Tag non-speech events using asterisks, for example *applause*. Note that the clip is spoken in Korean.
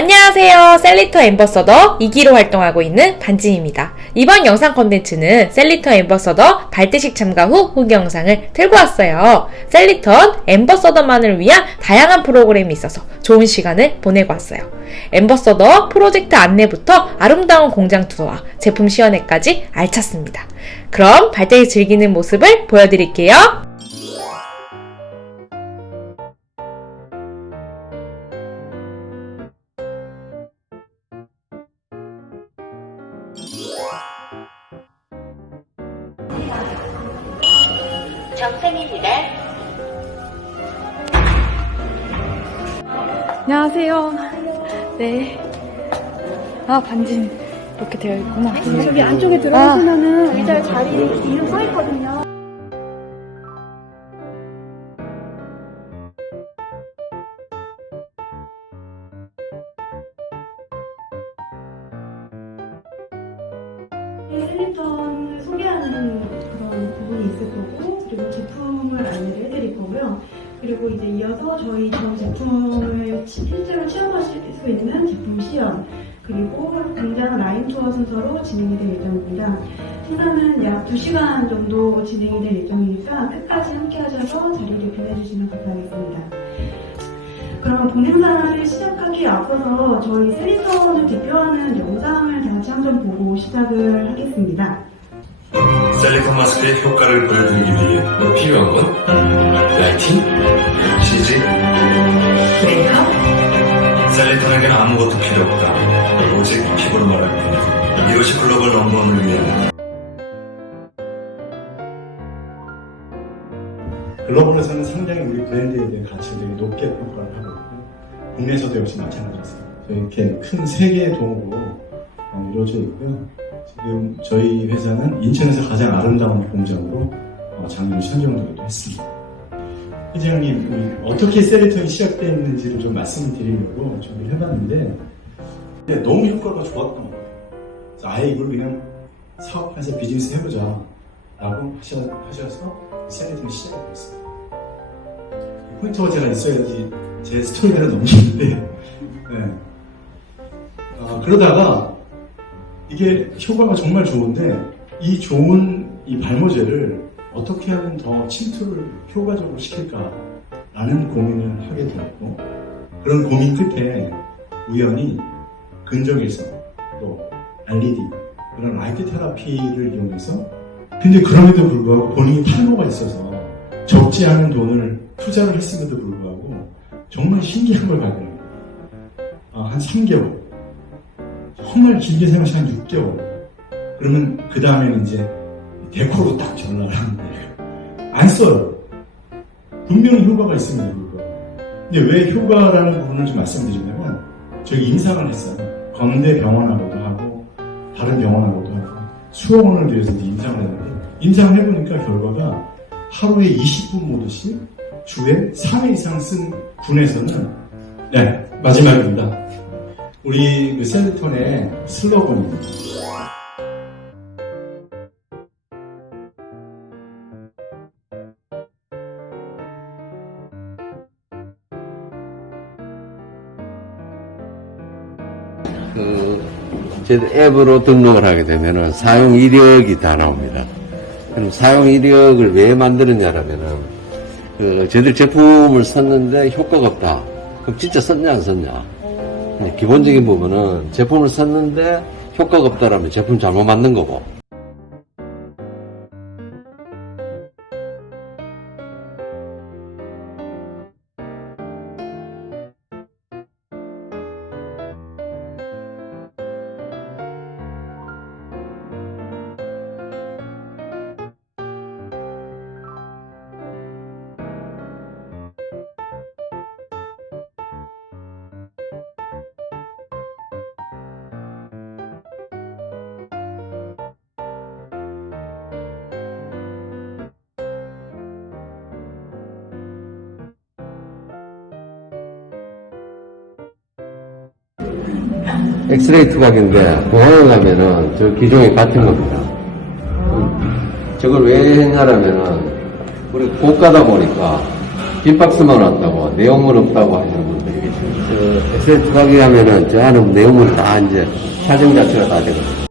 안녕하세요. 셀리터 엠버서더 2기로 활동하고 있는 반지입니다. 이번 영상 컨텐츠는 셀리터 엠버서더 발대식 참가 후 후기 영상을 들고 왔어요. 셀리턴 엠버서더만을 위한 다양한 프로그램이 있어서 좋은 시간을 보내고 왔어요. 엠버서더 프로젝트 안내부터 아름다운 공장 투어와 제품 시연회까지 알찼습니다. 그럼 발대식 즐기는 모습을 보여드릴게요. 정상입니다. 안녕하세요. 네. 아, 반진 이렇게 되어 있구나. 저기 안쪽에 들어가시면은 의자에 자리 이름 써 있거든요. 셀리턴을 소개하는 그런 부분이 있을 거고 그리고 제품을 안내를 해드릴 거고요. 그리고 이제 이어서 저희 전 제품을 치- 실제로 체험하실 수 있는 제품 시연 그리고 공장 라인 투어 순서로 진행이 될 예정입니다. 시간은 약 2시간 정도 진행이 될 예정이니까 끝까지 함께 하셔서 자리를 빛내주시면 감사하겠습니다. 그럼 동영상을 시작하기 앞서서 저희 셀리턴을 대표하는 보고 시작을 하겠습니다. 셀리콘 마스크의 효과를 보여드리기 위해 필요한 건 라이팅, CG, 메이크업, 셀리콘에게는 아무것도 필요 없다. 오직 피부로 말할 뿐. 이것이 글로벌 넘버원을 위한 글로벌에서는 상당히 우리 브랜드에 대한 가치를 높게 평가를 하거든요. 국내에서도 역시 마찬가지였습니다. 이렇게 큰 세계의 도움으로 어, 이루어져 있고요. 지금 저희 회사는 인천에서 가장 아름다운 공장으로 어, 장르를 선정되기도 했습니다. 회장님, 우리 어떻게 셀리턴이 시작됐는지를 좀 말씀드리려고 준비를 해봤는데 너무 효과가 좋았던 거예요. 아예 이걸 그냥 사업해서 비즈니스 해보자 라고 하셔, 하셔서 셀리턴이 시작이 됐습니다. 포인트가 제가 있어야지 제 스토리가 넘기는데, *laughs* 네. 아, 그러다가 이게 효과가 정말 좋은데, 이 좋은 이 발모제를 어떻게 하면 더 침투를 효과적으로 시킬까라는 고민을 하게 되었고, 그런 고민 끝에 우연히 근적에서 또 LED, 그런 라이트 테라피를 이용해서 근데 그럼에도 불구하고 본인이 탈모가 있어서 적지 않은 돈을 투자를 했음에도 불구하고 정말 신기한 걸 발견합니다. 아, 한 3개월. 정말 길게 생각하면 한 6개월. 그러면 그 다음에는 이제 데코로 딱 전화를 하는데 안 써요. 분명히 효과가 있음에도 불구하고. 근데 왜 효과라는 부분을 좀 말씀드리냐면 저희 임상을 했어요. 건대 병원하고도 하고 다른 병원하고도 하고 수업원을 위해서 임상을 했는데 임상을 해보니까 결과가 하루에 20분 모드씩 주에 3회 이상 쓴 군에서는 네 마지막입니다. 우리 그 셀리턴의 슬로건입니다. 그, 제 앱으로 등록을 하게 되면은 사용 이력이 다 나옵니다. 그럼 사용 이력을 왜 만드느냐라면은, 그, 저희들 제품을 썼는데 효과가 없다. 그럼 진짜 썼냐, 안 썼냐? 네, 기본적인 부분은 제품을 썼는데 효과가 없다라면 제품 잘못 만든 거고, 엑스레이 투각인데 공항에 가면은 저 기종이 같은 겁니다. 저걸 왜 했냐라면은 우리 고가다 보니까 빈박스만 왔다고 내용물 없다고 하시는 분들이 계시죠. 엑셀 들어가게 하면은 저 안에 내용물 다 이제 사정 자체가 다 되거든요.